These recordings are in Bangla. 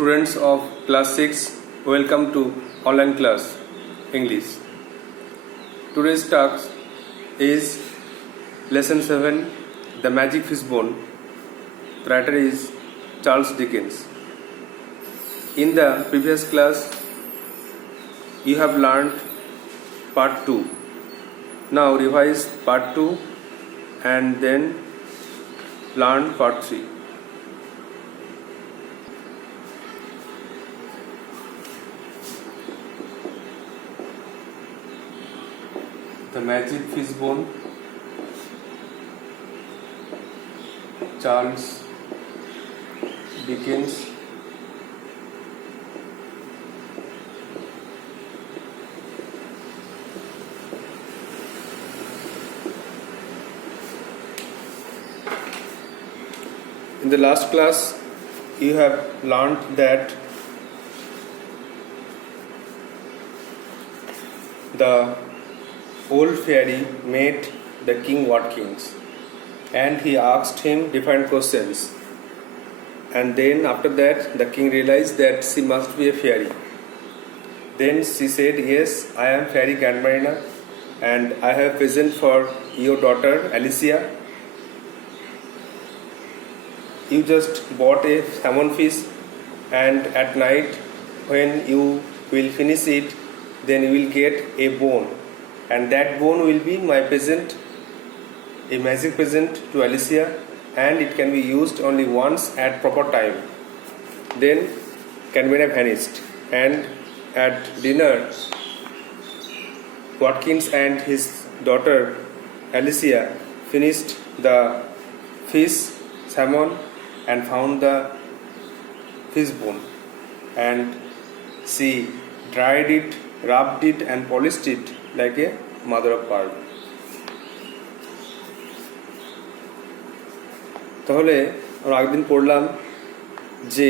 Students of class 6, welcome to online class English. Today's task is lesson 7, The Magic Fishbone. The writer is Charles Dickens. In the previous class you have learned part 2. Now revise part 2 and then learn part 3. The Magic Fishbone, Charles Dickens. In the last class you have learned that the old fairy met the King Watkins and he asked him different questions, and then after that the king realized that she must be a fairy. Then she said, "Yes, I am fairy grandmarina and I have present for your daughter Alicia. You just bought a salmon fish and at night when you will finish it, then you will get a bone, and that bone will be my present, a magic present to Alicia, and it can be used only once at proper time." Then Grandmarina vanished, and at dinner Watkins and his daughter Alicia finished the fish, salmon, and found the fish bone, and she dried it, rubbed it and polished it like a mother of pearl. তাহলে আমরা একদিন পড়লাম যে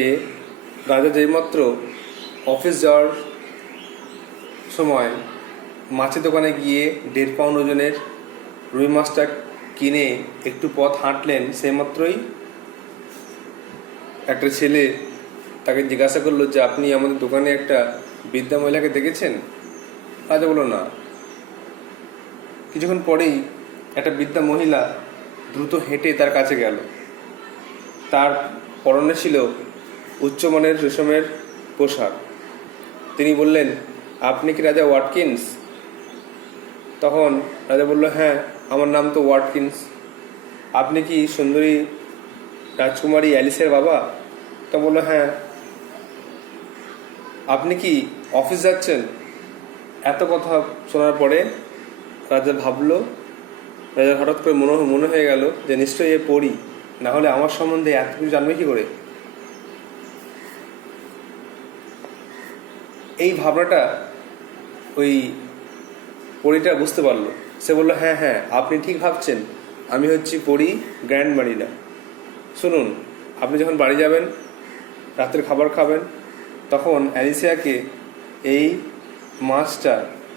রাজা যেইমাত্র অফিস যাওয়ার সময় মাছের দোকানে গিয়ে 1.5 পাউন্ড ওজনের রুই মাছটা কিনে একটু পথ হাঁটলেন, সেইমাত্রই একটা ছেলে তাকে জিজ্ঞাসা করলো যে আপনি আমাদের দোকানে একটা বৃদ্ধা মহিলাকে দেখেছেন? রাজা বলল না। কিছুক্ষণ পরেই একটা বৃদ্ধা মহিলা দ্রুত হেঁটে তার কাছে গেল। তার পরনে ছিল উচ্চমানের রেশমের পোশাক। তিনি বললেন, আপনি কি রাজা ওয়াটকিন্স? তখন রাজা বলল, হ্যাঁ, আমার নাম তো ওয়াটকিন্স। আপনি কি সুন্দরী রাজকুমারী অ্যালিসের বাবা? তো বলল, হ্যাঁ। আপনি কি অফিস যাচ্ছেন? এত কথা শোনার পরে রাজা ভাবলো, রাজার হঠাৎ করে মনে হয়ে গেল যে নিশ্চয়ই এ পড়ি, না হলে আমার সম্বন্ধে এত কিছু জানবে কি করে? এই ভাবনাটা ওই পরীটা বুঝতে পারলো। সে বলল, হ্যাঁ হ্যাঁ, আপনি ঠিক ভাবছেন, আমি হচ্ছি পরী গ্র্যান্ডমারিনা। শুনুন, আপনি যখন বাড়ি যাবেন, রাতের খাবার খাবেন, তখন অ্যালিসিয়াকে এই মাছটা,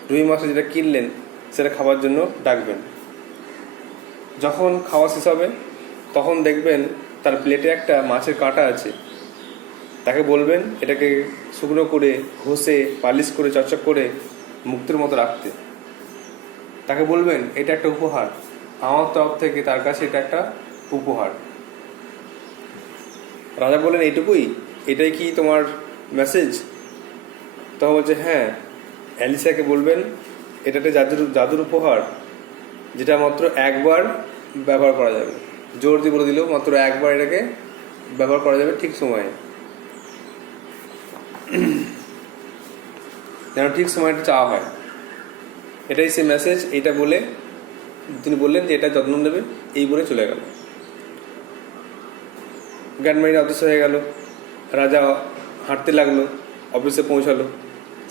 রুই মাছটা যেটা কিনলেন সেটা খাবার জন্য ডাকবেন। যখন খাওয়া শেষ হবে তখন দেখবেন তার প্লেটে একটা মাছের কাঁটা আছে। তাকে বলবেন এটাকে শুকনো করে, ঘষে, পালিশ করে, চকচক করে মুক্তের মতো রাখতে। তাকে বলবেন এটা একটা উপহার, আমার তরফ থেকে তার কাছে এটা একটা উপহার। রাজা বললেন, এইটুকুই? এটাই কি তোমার মেসেজ? তখন বলছে, হ্যাঁ। অ্যালিসিয়াকে বলবেন এটা একটা জাদুর উপহার, যেটা মাত্র একবার ব্যবহার করা যাবে। জোর দিয়ে বলে দিলেও মাত্র একবার এটাকে ব্যবহার করা যাবে ঠিক সময়ে, যেন ঠিক সময়টা চাওয়া হয়। এটাই সে মেসেজ। এইটা বলে তিনি বললেন যে এটা যত্ন নেবে, এই বলে চলে গেল। গ্র্যান্ডমারিনা অদৃশ্য হয়ে গেল। রাজা হাঁটতে লাগলো, অফিসে পৌঁছালো,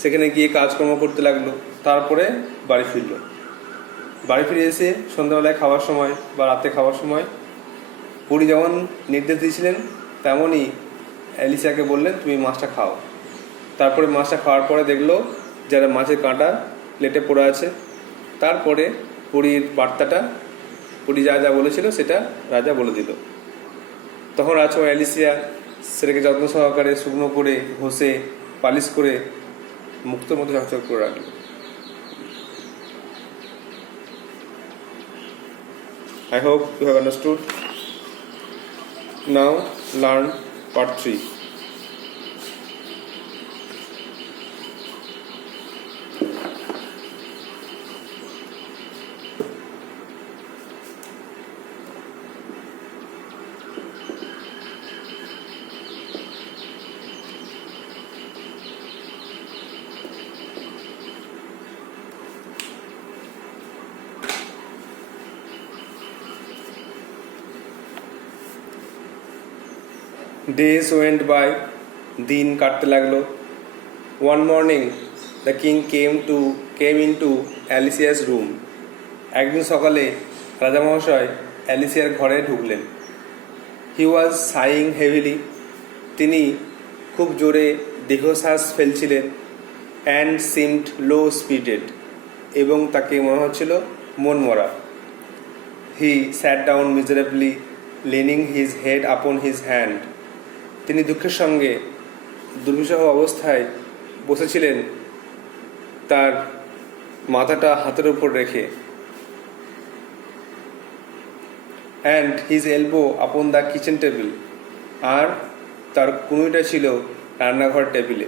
সেখানে গিয়ে কাজকর্ম করতে লাগলো, তারপরে বাড়ি ফিরল। বাড়ি ফিরে এসে সন্ধ্যাবেলায় খাওয়ার সময় বা রাতে খাওয়ার সময় পরী যেমন নির্দেশ দিয়েছিলেন তেমনই অ্যালিসিয়াকে বললেন, তুমি মাছটা খাও। তারপরে মাছটা খাওয়ার পরে দেখলো যারা মাছের কাঁটা প্লেটে পড়ে আছে। তারপরে পরীর বার্তাটা, পরী যা যা বলেছিল সেটা রাজা বলে দিল। তখন রাজকুমারী অ্যালিসিয়া সেটাকে যত্ন সহকারে শুকনো করে ঘষে পালিশ করে মুক্তোর মতো চকচক করে রাখলো। I hope you have understood. Now learn part 3. Days went by, দিন কাটতে লাগলো। One morning, the king came into Alicia's room. একদিন সকালে রাজামহাশয় অ্যালিসিয়ার ঘরে ঢুকলেন। He was sighing heavily. তিনি খুব জোরে দীর্ঘশ্বাস ফেলছিলেন and seemed low spirited. এবং তাকে মনে হচ্ছিল মন মরা। He sat down miserably, leaning his head upon his hand. তিনি দুঃখের সঙ্গে দুর্বিষহ অবস্থায় বসেছিলেন তার মাথাটা হাতের উপর রেখে। And his elbow upon the kitchen table, আর তার কুনুইটা ছিল রান্নাঘর টেবিলে।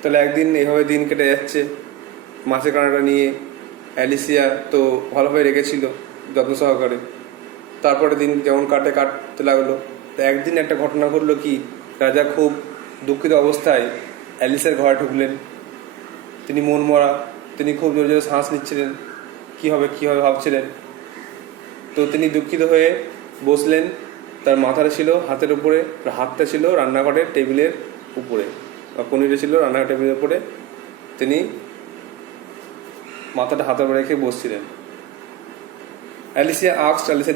তাহলে একদিন এভাবে দিন কেটে যাচ্ছে মাছের কাঁটাটা নিয়ে। অ্যালিসিয়া তো ভালোভাবে রেখেছিল যত্ন সহকারে। তারপরে দিন যেমন কাটতে লাগলো। তো একদিন একটা ঘটনা ঘটলো কি, রাজা খুব দুঃখিত অবস্থায় অ্যালিসিয়ার ঘরে ঢুকলেন। তিনি মন মরা, তিনি খুব জোরে জোরে শ্বাস নিচ্ছিলেন, কী হবে ভাবছিলেন। তো তিনি দুঃখিত হয়ে বসলেন। তার মাথাটা ছিল হাতের উপরে, হাতটা ছিল রান্নাঘরের টেবিলের উপরে, বা কনিটা ছিল রান্নাঘর টেবিলের উপরে। তিনি মাথাটা হাতের উপরে রেখে বসছিলেন। অ্যালিসিয়া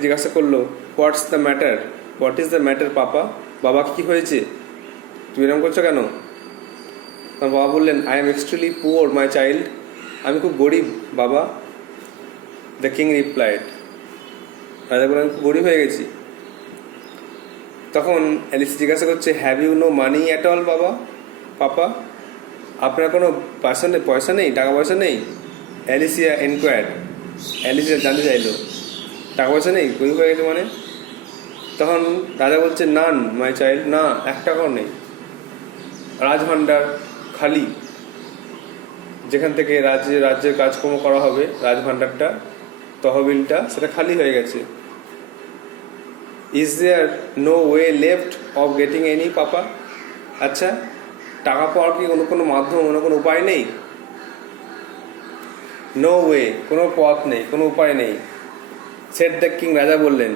জিজ্ঞাসা করলো, হোয়াট ইজ দ্য ম্যাটার পাপা? বাবা কি হয়েছে, তুমি এরকম করছো কেন? তার বাবা বললেন, I am extremely poor my child. আমি খুব গরিব বাবা। দ্য কিং রিপ্লাইড, রাজা বললেন, আমি খুব গরিব হয়ে গেছি। তখন অ্যালিসিয়া জিজ্ঞাসা করছে, have you no money at all papa? আপনার কোনো পয়সা নেই, টাকা পয়সা নেই? অ্যালিসিয়া এনকোয়ার্ড, অ্যালিসিয়া জানতে চাইলো, টাকা পয়সা নেই, গরিব হয়ে গেছে মানে? তখন রাজা বলছে, নান মাই চাইল্ড, না, এক টাকাও নেই। রাজভাণ্ডার খালি, যেখান থেকে রাজ্যের কাজকর্ম করা হবে, রাজভাণ্ডারটা, তহবিলটা, সেটা খালি হয়ে গেছে। Is there no way left of getting any papa? আচ্ছা, টাকা পাওয়ার কি কোনো মাধ্যম, কোনো উপায় নেই? নো ওয়ে, কোনো পথ নেই, কোনো উপায় নেই। সেট দ্য কিং, রাজা বললেন,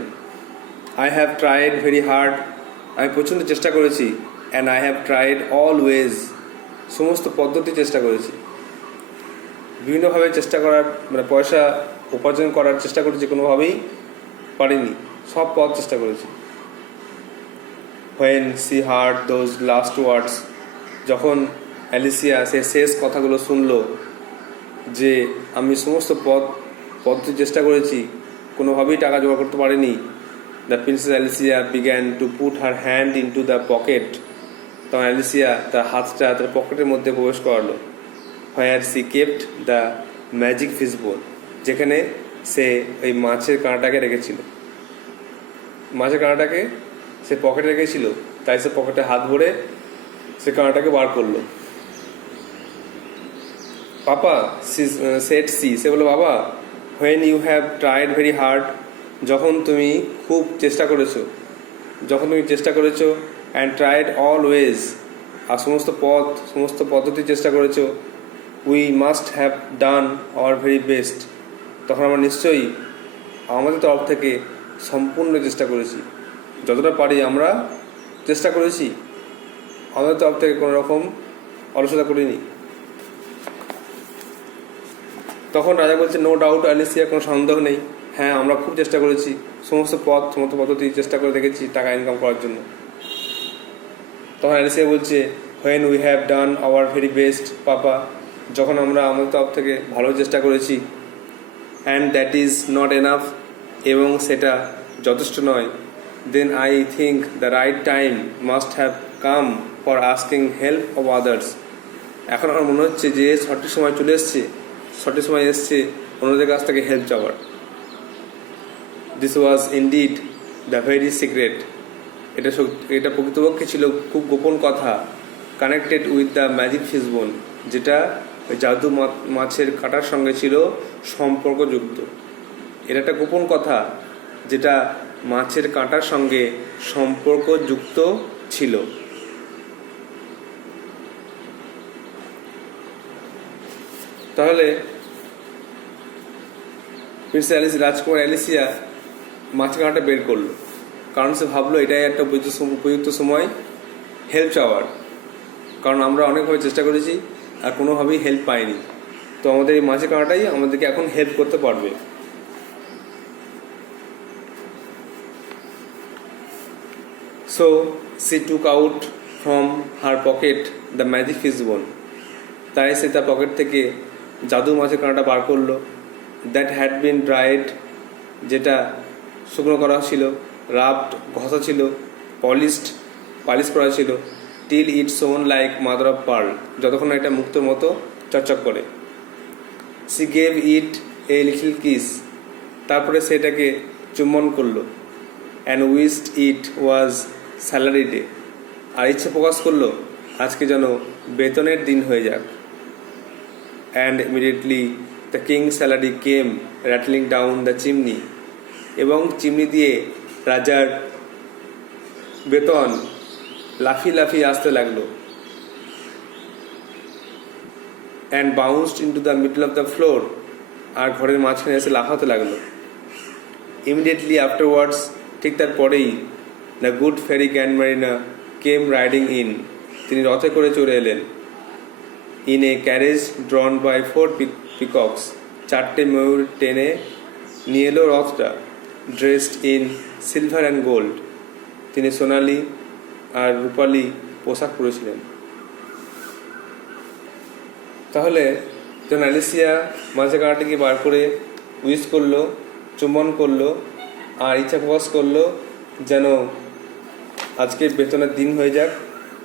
I have tried very hard, আমি প্রচণ্ড চেষ্টা করেছি। And I have tried all ways, সমস্ত পদ্ধতি চেষ্টা করেছি, বিভিন্নভাবে চেষ্টা করার, মানে পয়সা উপার্জন করার চেষ্টা করেছি, কোনোভাবেই পারিনি, সব পথ চেষ্টা করেছি। When she hard those last ওয়ার্ডস, যখন অ্যালিসিয়া সে শেষ কথাগুলো শুনল, যে আমি সমস্ত পদ্ধতি চেষ্টা করেছি, কোনোভাবেই টাকা জোগাড় করতে পারিনি, the princess Alicia began to put her hand into the pocket, তখন অ্যালিসিয়া তার হাতটা তার পকেটের মধ্যে প্রবেশ করালো। Where she kept the magic fish bowl, যেখানে সে ওই মাছের কাঁটাটাকে রেখেছিল, মাছের কাঁটাটাকে সে পকেটে রেখেছিল। তাই সে পকেটে হাত ভরে সে কাঁটাটাকে বার করলো। পাপা সেট সে বললো, বাবা, when you have tried very hard, যখন তুমি খুব চেষ্টা করেছো, অ্যান্ড ট্রাইড অল ওয়েজ, আর সমস্ত পদ্ধতি চেষ্টা করেছো, we must have done our very best, তখন আমরা নিশ্চয়ই আমাদের তরফ থেকে সম্পূর্ণ চেষ্টা করেছি, যতটা পারি আমরা চেষ্টা করেছি, আমাদের তরফ থেকে কোনো রকম অলসতা করিনি। তখন রাজা বলছে, নো ডাউট অ্যালিসিয়া, কোনো সন্দেহ নেই, হ্যাঁ আমরা খুব চেষ্টা করেছি, সমস্ত পদ্ধতি চেষ্টা করে দেখেছি টাকা ইনকাম করার জন্য। তখন অ্যালিসিয়া বলছে, when we have done our very best papa, যখন আমরা আমাদের তরফ থেকে ভালো চেষ্টা করেছি। And that is not enough, এবং সেটা যথেষ্ট নয়। then I think the right time must have come for asking help of others. এখন আমার মনে হচ্ছে যে সঠিক সময় চলে এসছে, সঠিক সময় এসছে অন্যদের কাছ থেকে হেল্প চাওয়ার। This was indeed the very secret. এটা প্রকৃতপক্ষে ছিল খুব গোপন কথা, connected with the magic fishbone, যেটা জাদু মাছের কাঁটার সঙ্গে ছিল সম্পর্কযুক্ত। এটা একটা গোপন কথা যেটা মাছের কাঁটার সঙ্গে সম্পর্কযুক্ত ছিল। তাহলে প্রিন্সেস রাজকুমার অ্যালিসিয়া মাছের কাঁটাটা বের করলো, কারণ সে ভাবলো এটাই একটা উপযুক্ত সময় হেল্প চাওয়ার। কারণ আমরা অনেকভাবে চেষ্টা করেছি আর কোনোভাবেই হেল্প পাইনি, তো আমাদের এই মাছের কাঁটাটাই আমাদেরকে এখন হেল্প করতে পারবে। So she took out from her pocket the magic fishbone. তাই সে তার পকেট থেকে জাদু মাছের কাঁটাটা বার করলো। দ্যাট হ্যাড বিন ড্রাইড, যেটা শুকনো করা ছিল, রাবড ঘষা ছিল, পালিশ করা ছিল, টিল ইট শোন লাইক মাদার অফ পার্ল, যতক্ষণ না এটা মুক্তোর মতো চকচক করে। She gave it a little kiss, তারপরে সেটাকে চুম্বন করলো। And wished it was salary day, আর ইচ্ছে প্রকাশ করলো আজকে যেন বেতনের দিন হয়ে যাক। And immediately the king salary came rattling down the chimney, এবং চিমনি দিয়ে রাজার বেতন লাফিয়ে লাফিয়ে আসতে লাগলো। And bounced into the middle of the floor, আর ঘরের মাঝখানে এসে লাফাতে লাগলো। ইমিডিয়েটলি আফটারওয়ার্ডস, ঠিক তারপরেই, the good ferry গ্র্যান্ডমারিনা came riding in, তিনি রথে করে চলে এলেন। In a carriage drawn by 4 peacocks, 4টে ময়ূর টেনে নিয়ে এলো রথটা। Dressed in silver and gold, তিনি সোনালি আর রূপালি পোশাক পরেছিলেন। তাহলে যখন অ্যালিসিয়া মাঝে কাঁটাটিকে বার করে উইশ করলো, চুম্বন করলো আর ইচ্ছা প্রকাশ করলো যেন আজকে বেতনের দিন হয়ে যাক,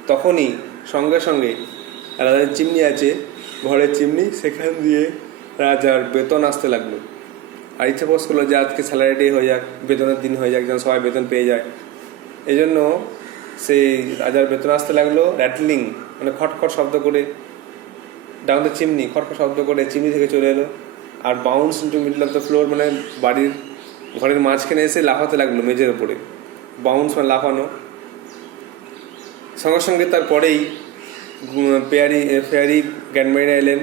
তখনই সঙ্গে সঙ্গে রাজার চিমনি আছে, ঘরের চিমনি, সেখান দিয়ে রাজার বেতন আসতে লাগলো। আর ইচ্ছা প্রকাশ করলো যে আজকে স্যালারি ডে হয়ে যাক, বেতনের দিন হয়ে যাক, যেন সবাই বেতন পেয়ে যায়। এই জন্য সেই রাজার বেতন আসতে লাগলো র্যাটলিং, মানে খটখট শব্দ করে, ডাউন দ্য চিমনি, খটখট শব্দ করে চিমনি থেকে চলে এলো। আর bounce into middle of the floor, মানে বাড়ির ঘরের মাঝখানে এসে লাফাতে লাগলো মেঝের ওপরে। বাউন্স মানে লাফানো। সঙ্গে সঙ্গে তারপরেই ফেয়ারি গ্র্যান্ডমারিনা এলেন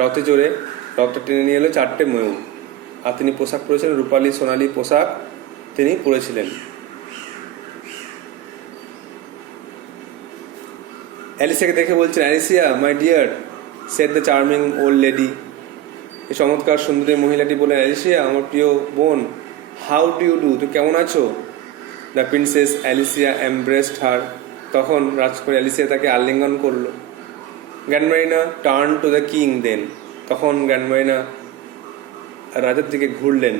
রথে চড়ে, রথটা টেনে নিয়ে এলো 4টে ময়ূর, আর তিনি পোশাক পরেছিলেন রূপালী সোনালী পোশাক তিনি পরেছিলেন। অ্যালিসিয়াকে দেখে বলছেন, Alicia my dear, said the charming old lady, এই চমৎকার সুন্দরী মহিলাটি বললেন, অ্যালিসিয়া আমার প্রিয় বোন, হাউ ডু ইউ ডু, তুই কেমন আছো? The princess Alicia embraced her, তখন রাজকুমারী অ্যালিসিয়া তাকে আলিঙ্গন করলো। Grandmarina turn to the king then, তখন গ্র্যান্ডমারিনা রাজার দিকে ঘুরলেন,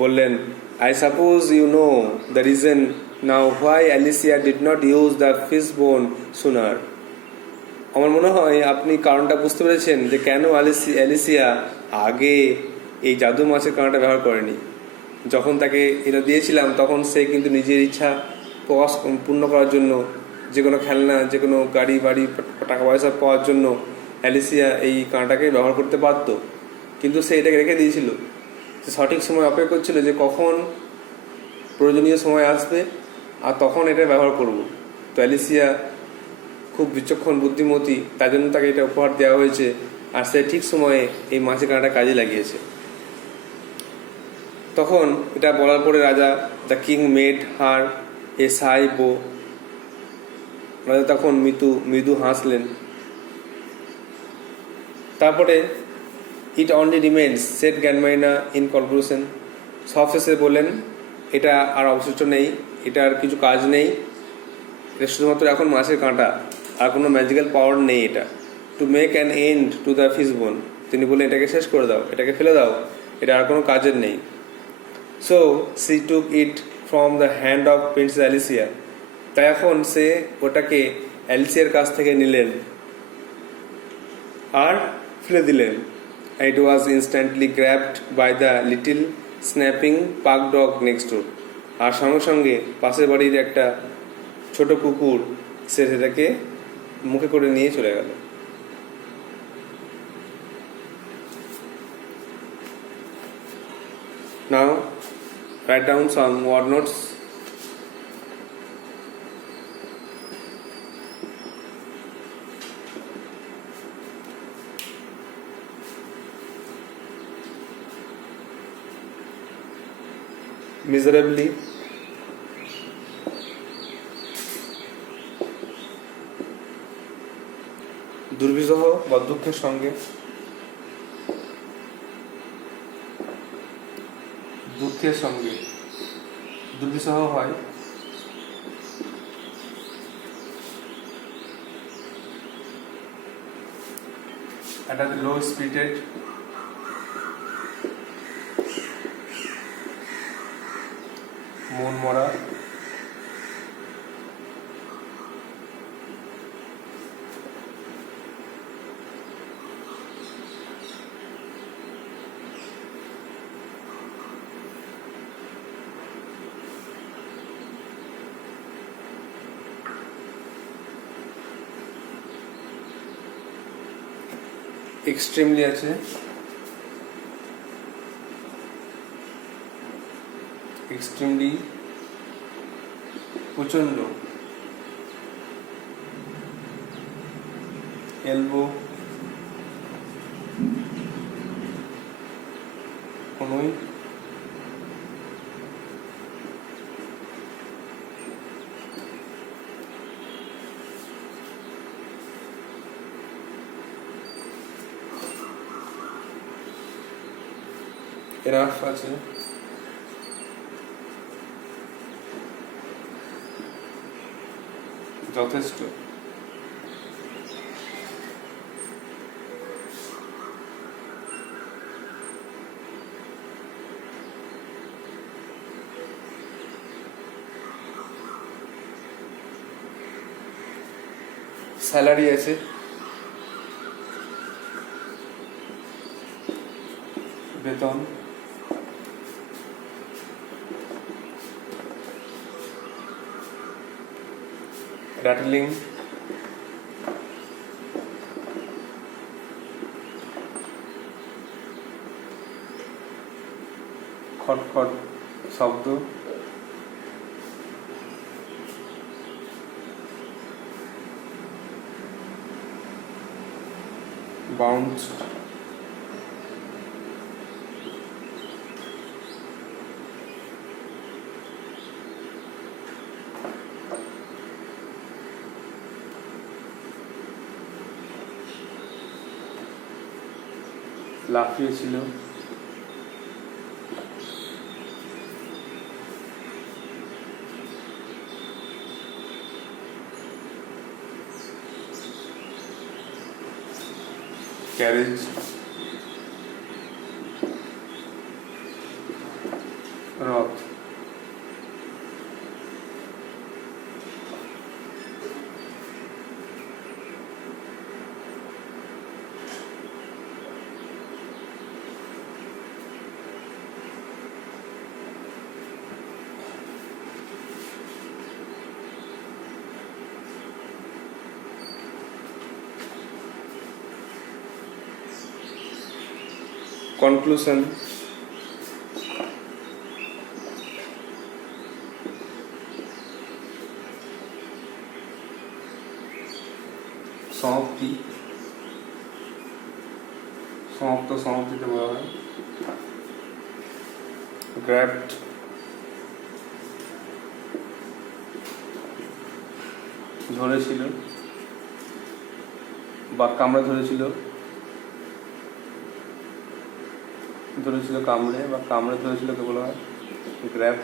বললেন, I suppose you know the reason now why Alicia did not use the fishbone sooner. আমার মনে হয় আপনি কারণটা বুঝতে পেরেছেন যে কেন অ্যালিসিয়া আগে এই জাদু মাছের কাঁটাটা ব্যবহার করেনি। যখন তাকে এটা দিয়েছিলাম তখন সে কিন্তু নিজের ইচ্ছা প্রকাশ পূর্ণ করার জন্য, যে কোনো খেলনা, যে কোনো গাড়ি বাড়ি টাকা পয়সা পাওয়ার জন্য অ্যালিসিয়া এই কাঁটাকে ব্যবহার করতে পারত, কিন্তু সে এটাকে রেখে দিয়েছিল। সে সঠিক সময় অপেক্ষা করছিল যে কখন প্রয়োজনীয় সময় আসবে আর তখন এটা ব্যবহার করব। তো অ্যালিসিয়া খুব বিচক্ষণ বুদ্ধিমতী, তার জন্য তাকে এটা উপহার দেওয়া হয়েছে, আর সে ঠিক সময়ে এই মাছের কাঁটাটা কাজে লাগিয়েছে। তখন এটা বলার পরে রাজা, the king made her a shy bow, রাজা তখন মৃদু হাসলেন। তারপরে it only remains, said Grandmarina in conclusion, সবশেষে বললেন এটা আর অবশিষ্ট নেই, এটা আর কিছু কাজ নেই, এটা শুধুমাত্র এখন মাছের কাঁটা, আর কোনো ম্যাজিক্যাল পাওয়ার নেই এটা। To make an end to the fishbone, তিনি বললেন এটাকে শেষ করে দাও, এটাকে ফেলে দাও, এটা আর কোনো কাজের নেই। So C took it from the hand of princess Alicia. তাই এখন সে ওটাকে অ্যালিসিয়ার কাছ থেকে নিলেন আর ফেলে দিলেন। It was instantly grabbed by the little snapping pug dog next door. আর সঙ্গে সঙ্গে পাশের বাড়ির একটা ছোট কুকুর সে সেটাকে মুখে করে নিয়ে চলে গেল। Now write down some word notes. Miserably, দুর্বিষহ বা দুঃখের সঙ্গে, দুঃখের সঙ্গে দুর্বিষহ হয়, এটা লো স্পিরিটেড, মন মরা, এক্সট্রিমলি আছে, এক্সট্রিমলি প্রচন্ড, এলবো কোনোই, এনাফ আছে, যথেষ্ট, স্যালারি আছে, বেতন, rattling, খটখট শব্দ, বাউন্স, লাফিয়েছিল, ক্যারেজ, রথ, কনক্লুশন, সমাপ্তি, সমাপ্ত, সমাপ্তিতে বলা হয়, গ্র্যাবড, ধরেছিল বা কামড়ে ধরেছিল, ধরেছিল কামড়ে বা কামড়ে ধরেছিল কে বলা হয় grab.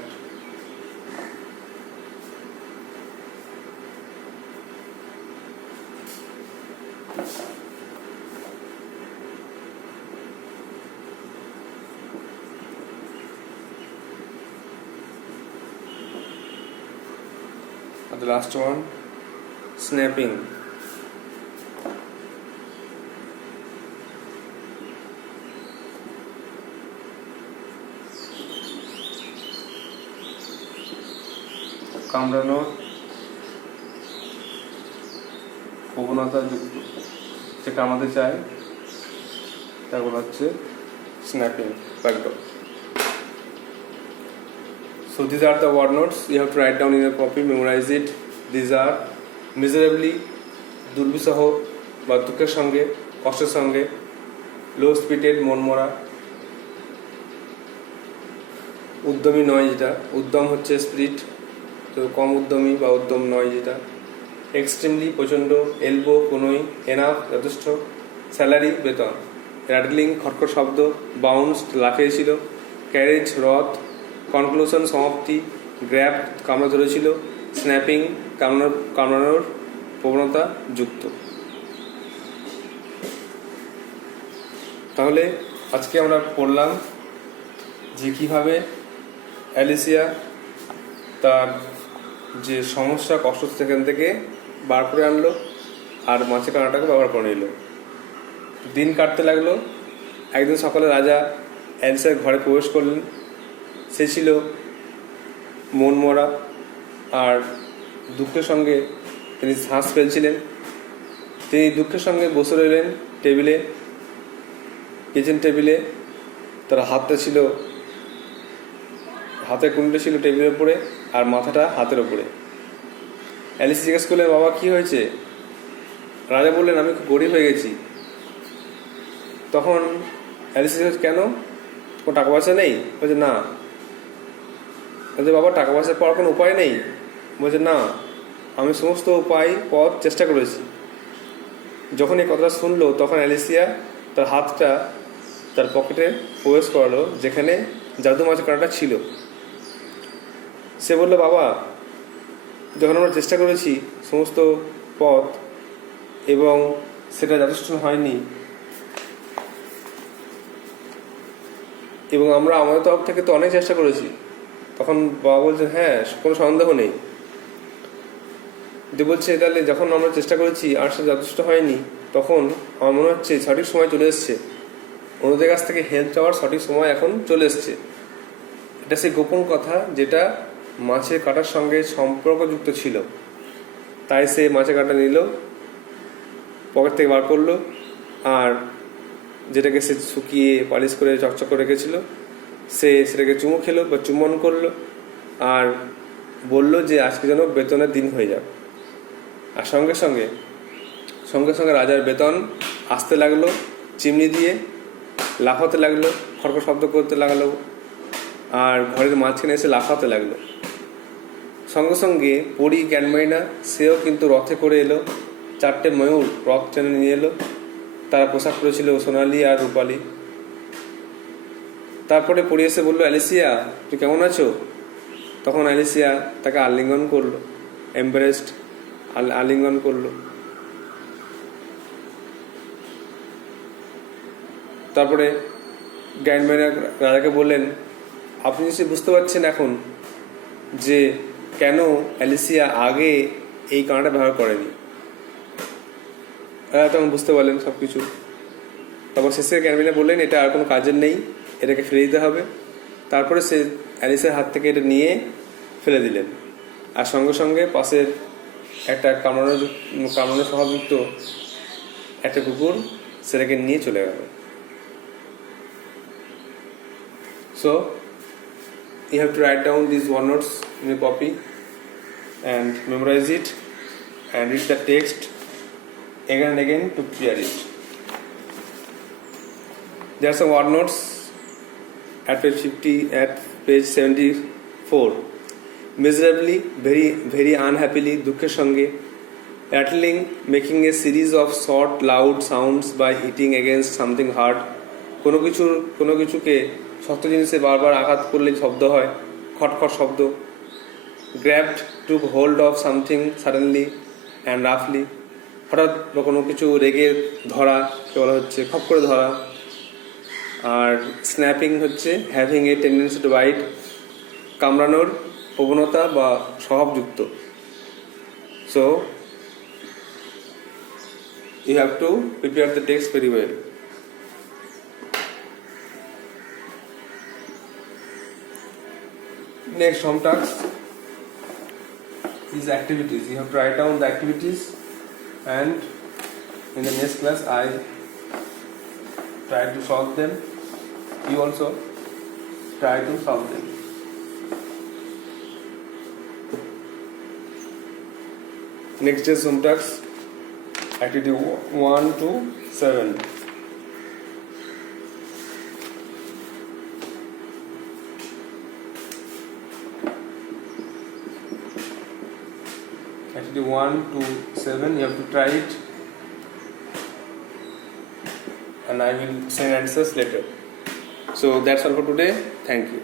the last one, snapping. কামড়ানোর প্রবণতা যুক্ত, যে কামড়াতে চায় তাকে বলা হচ্ছে snapping বাগডগ. So these are the word notes you have to write down in your copy, memorize it. These are miserably, দুর্বিষহ বা দুঃখের সঙ্গে, কষ্টের সঙ্গে, লো স্পিরিটেড, মনমরা, উদ্যমী নয় যেটা, উদ্যম হচ্ছে স্পিরিট, তো কম উদ্যমী বা উদ্যম নয় যেটা, এক্সট্রিমলি প্রচণ্ড, এলবো কোনোই, এনাফ যথেষ্ট, স্যালারি বেতন, র্যাডলিং খটখট শব্দ, বাউন্সড লাফিয়েছিল, ক্যারেজ রথ, কনক্লুশন সমাপ্তি, গ্র্যাব কামড়া ধরেছিল, স্ন্যাপিং কামড়ানোর প্রবণতা যুক্ত. তাহলে আজকে আমরা পড়লাম যে কীভাবে অ্যালিসিয়া তার যে সমস্যা কষ্ট সেখান থেকে বার করে আনলো আর মাছের কাঁটাটাকে ব্যবহার করে নিল. দিন কাটতে লাগলো. একদিন সকালে রাজা অ্যালিসিয়ার ঘরে প্রবেশ করলেন. সে ছিল মনমরা আর দুঃখের সঙ্গে তিনি শ্বাস ফেলছিলেন. তিনি দুঃখের সঙ্গে বসে রইলেন টেবিলে, কিচেন টেবিলে. তার হাতটা ছিল, হাতের কুণ্ডটা ছিল টেবিলের উপরে আর মাথাটা হাতের ওপরে. অ্যালিসি জিজ্ঞেস করলেন, বাবা কি হয়েছে? রাজা বললেন, আমি খুব গরিব হয়ে গেছি. তখন অ্যালিসি জিজ্ঞেস, কেন? কোনো টাকা পয়সা নেই? বলছে না. বলছে, বাবা টাকা পয়সা পাওয়ার কোনো উপায় নেই? বলছে না, আমি সমস্ত উপায় পথ চেষ্টা করেছি. যখন এই কথাটা শুনলো তখন অ্যালিসিয়া তার হাতটা তার পকেটে প্রবেশ করালো যেখানে জাদু মাছের কাঁটাটা ছিল. সে বলল, বাবা যখন আমরা চেষ্টা করেছি সমস্ত পথ এবং সেটা যথেষ্ট হয়নি এবং আমরা আমাদের তরফ থেকে তো অনেক চেষ্টা করেছি. তখন বাবা বলছেন, হ্যাঁ কোনো সন্দেহ নেই. যে বলছে, তাহলে যখন আমরা চেষ্টা করেছি আর সেটা যথেষ্ট হয়নি তখন আমার মনে হচ্ছে সঠিক সময় চলে এসছে, অন্যদের কাছ থেকে হেল্প চাওয়ার সঠিক সময় এখন চলে এসছে. এটা সেই গোপন কথা যেটা মাছের কাঁটার সঙ্গে সম্পর্কযুক্ত ছিল. তাই সে মাছের কাঁটা নিল, পকেট থেকে বার করলো আর যেটাকে সে শুকিয়ে পালিশ করে চকচক করে রেখেছিল সে সেটাকে চুমু খেলো বা চুম্বন করলো আর বলল যে আজকে যেন বেতনের দিন হয়ে যাবে. আর সঙ্গে সঙ্গে রাজার বেতন আসতে লাগলো, চিমনি দিয়ে লাফাতে লাগলো, খড়খড় শব্দ করতে লাগলো আর ঘরের মাঝখানে এসে লাফাতে লাগলো. সঙ্গে সঙ্গে পরি জ্ঞানময়ীনা সেও কিন্তু রথে করে এলো. 4টে ময়ূর রথ টেনে নিয়ে এলো. তারা পোশাক পরেছিল সোনালি আর রূপালি. তারপরে পরি এসে বললো, অ্যালিসিয়া তুই কেমন আছো? তখন অ্যালিসিয়া তাকে আলিঙ্গন করলো, এম্বারেসড আলিঙ্গন করলো. তারপরে জ্ঞানময়ীনা রাজাকে বললেন, আপনি নিশ্চয়ই বুঝতে পারছেন এখন যে কেন অ্যালিসিয়া আগে এই কাঁটাটা ব্যবহার করেনি. তখন বুঝতে পারলেন সব কিছু. তারপর শেষে জ্ঞানময়ীনা বললেন, এটা আর কোনো কাজের নেই, এটাকে ফেলে দিতে হবে. তারপরে সে অ্যালিসিয়ার হাত থেকে এটা নিয়ে ফেলে দিলেন আর সঙ্গে সঙ্গে পাশের একটা কামড়ানোর স্বভাবযুক্ত একটা কুকুর সেটাকে নিয়ে চলে গেল. So you have to write down these one notes in a copy and memorize it and read the text again and again to clear it. There are some word notes at page 74. Miserably, very unhappily, দুঃখের সঙ্গে, rattling, making a series of short loud sounds by hitting against something hard. কোনো কিছুকে শক্ত জিনিসে বারবার আঘাত করলে শব্দ হয়, খটখট শব্দ. Grabbed, took hold of something suddenly and রাফলি, হঠাৎ বা কোনো কিছু রেগে ধরা বলা হচ্ছে, খপ করে ধরা. আর স্ন্যাপিং হচ্ছে having a tendency to bite, কামড়ানোর প্রবণতা বা স্বভাবযুক্ত. So you have to prepare the text very well. Next home task is activities. You have to write down the activities, and in the next class I try to solve them. You also try to solve them. Next is home task, activity 1 to 7. Activity 1 to 7, you have to try it, and I will send answers later. So that's all for today. Thank you.